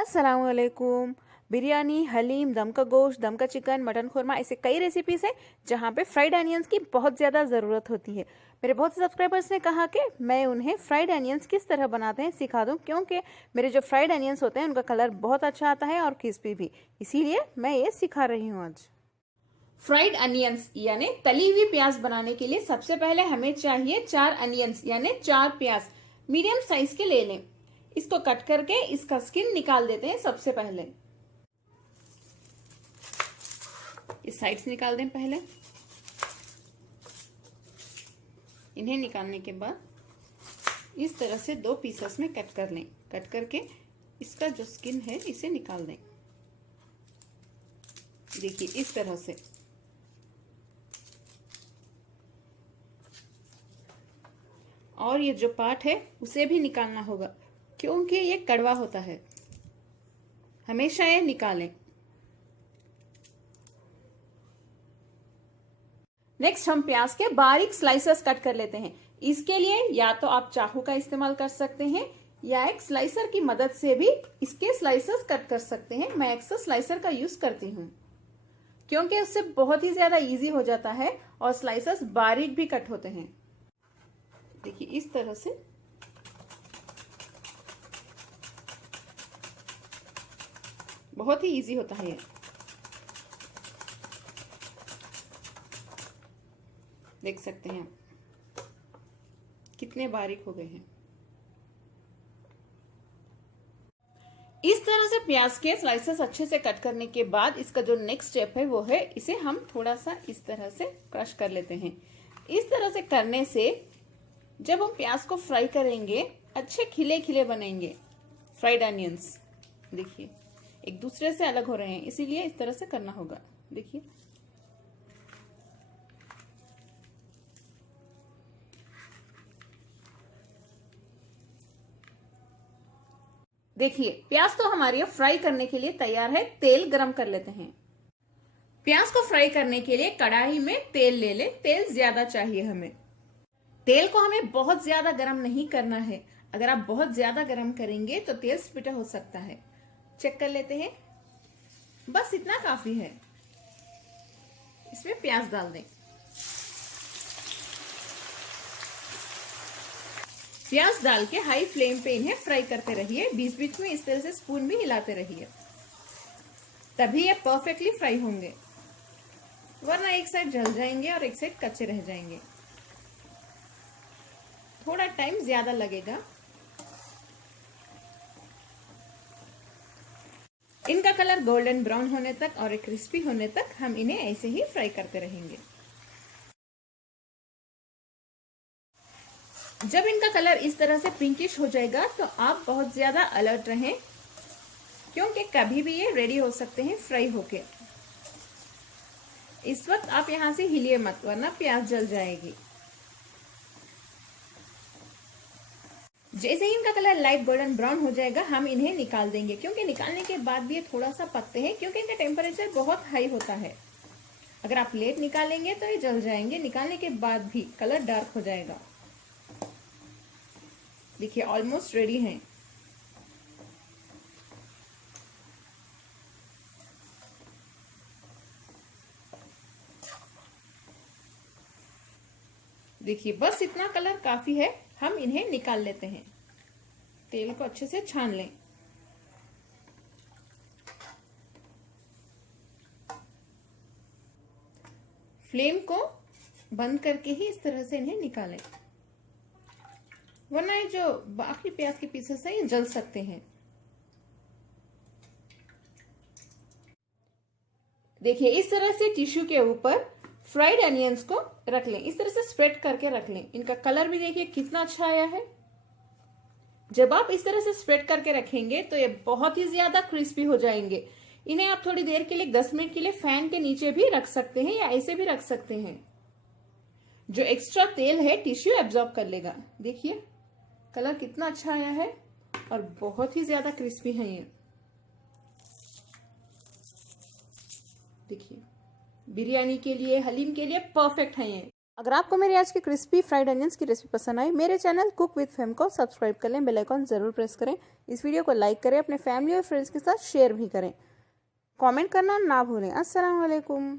अस्सलाम वालेकुम। बिरयानी, हलीम, दम का गोश्त, दम का चिकन, मटन खुरमा, ऐसे कई रेसिपीज हैं जहाँ पे फ्राइड अनियंस की बहुत ज़्यादा ज़रूरत होती है। मेरे बहुत से सब्सक्राइबर्स ने कहा कि मैं उन्हें फ्राइड अनियंस किस तरह बनाते हैं सिखा दूं, क्योंकि मेरे जो फ्राइड अनियंस होते हैं उनका कलर बहुत अच्छा आता है और क्रिस्पी भी, इसीलिए मैं ये सिखा रही हूँ आज। फ्राइड अनियंस यानी तली हुई प्याज बनाने के लिए सबसे पहले हमें चाहिए 4 अनियंस यानी 4 प्याज मीडियम साइज के ले लें। इसको कट करके इसका स्किन निकाल देते हैं। सबसे पहले इस साइड से निकाल दें। पहले इन्हें निकालने के बाद इस तरह से 2 पीसेस में कट कर लें। कट करके इसका जो स्किन है इसे निकाल दें। देखिए इस तरह से। और ये जो पार्ट है उसे भी निकालना होगा, क्योंकि ये कड़वा होता है। हमेशा ये निकालें। नेक्स्ट हम प्याज के बारीक स्लाइसेस कट कर लेते हैं। इसके लिए या तो आप चाकू का इस्तेमाल कर सकते हैं या एक स्लाइसर की मदद से भी इसके स्लाइसेस कट कर सकते हैं। मैं अक्सर स्लाइसर का यूज करती हूँ, क्योंकि उससे बहुत ही ज्यादा इजी हो जाता है और स्लाइसेस बारीक भी कट होते हैं। देखिए इस तरह से। बहुत ही इजी होता है ये। देख सकते हैं कितने बारीक हो गए हैं। इस तरह से प्याज के स्लाइसेस अच्छे से कट करने के बाद इसका जो नेक्स्ट स्टेप है वो है, इसे हम थोड़ा सा इस तरह से क्रश कर लेते हैं। इस तरह से करने से जब हम प्याज को फ्राई करेंगे अच्छे खिले खिले बनेंगे फ्राइड अनियंस। देखिए एक दूसरे से अलग हो रहे हैं, इसीलिए इस तरह से करना होगा। देखिए देखिए प्याज तो हमारी फ्राई करने के लिए तैयार है। तेल गरम कर लेते हैं। प्याज को फ्राई करने के लिए कढ़ाई में तेल ले ले। तेल ज्यादा चाहिए हमें। तेल को हमें बहुत ज्यादा गरम नहीं करना है। अगर आप बहुत ज्यादा गरम करेंगे तो तेल स्पिटर हो सकता है। चेक कर लेते हैं। बस इतना काफी है। इसमें प्याज डाल दें। प्याज डाल के हाई फ्लेम पे इन्हें फ्राई करते रहिए। बीच बीच में इस तरह से स्पून भी हिलाते रहिए, तभी ये परफेक्टली फ्राई होंगे, वरना एक साइड जल जाएंगे और एक साइड कच्चे रह जाएंगे। थोड़ा टाइम ज्यादा लगेगा। इनका कलर गोल्डन ब्राउन होने तक और क्रिस्पी होने तक हम इन्हें ऐसे ही फ्राई करते रहेंगे। जब इनका कलर इस तरह से पिंकिश हो जाएगा तो आप बहुत ज्यादा अलर्ट रहें, क्योंकि कभी भी ये रेडी हो सकते हैं फ्राई होके। इस वक्त आप यहां से हिलिए मत, वरना प्याज जल जाएगी। जैसे ही इनका कलर लाइट गोल्डन ब्राउन हो जाएगा हम इन्हें निकाल देंगे, क्योंकि निकालने के बाद भी ये थोड़ा सा पकते हैं, क्योंकि इनका टेम्परेचर बहुत हाई होता है। अगर आप लेट निकालेंगे तो ये जल जाएंगे। निकालने के बाद भी कलर डार्क हो जाएगा। देखिए ऑलमोस्ट रेडी हैं। देखिए बस इतना कलर काफी है। हम इन्हें निकाल लेते हैं। तेल को अच्छे से छान लें। फ्लेम को बंद करके ही इस तरह से इन्हें निकालें, वरना ये जो बाकी प्याज के पीसेस हैं ये जल सकते हैं। देखिए इस तरह से टिश्यू के ऊपर फ्राइड अनियंस को रख लें। इस तरह से स्प्रेड करके रख लें। इनका कलर भी देखिए कितना अच्छा आया है। जब आप इस तरह से स्प्रेड करके रखेंगे तो ये बहुत ही ज्यादा क्रिस्पी हो जाएंगे। इन्हें आप थोड़ी देर के लिए 10 मिनट के लिए फैन के नीचे भी रख सकते हैं या ऐसे भी रख सकते हैं। जो एक्स्ट्रा तेल है टिश्यू एब्जॉर्ब कर लेगा। देखिए कलर कितना अच्छा आया है और बहुत ही ज्यादा क्रिस्पी है ये। देखिए बिरयानी के लिए, हलीम के लिए परफेक्ट है ये। अगर आपको मेरे आज की क्रिस्पी फ्राइड अनियंस की रेसिपी पसंद आई, मेरे चैनल कुक विद फेम को सब्सक्राइब कर लें, बेल आइकॉन जरूर प्रेस करें, इस वीडियो को लाइक करें, अपने फैमिली और फ्रेंड्स के साथ शेयर भी करें, कमेंट करना ना भूलें। अस्सलाम वालेकुम।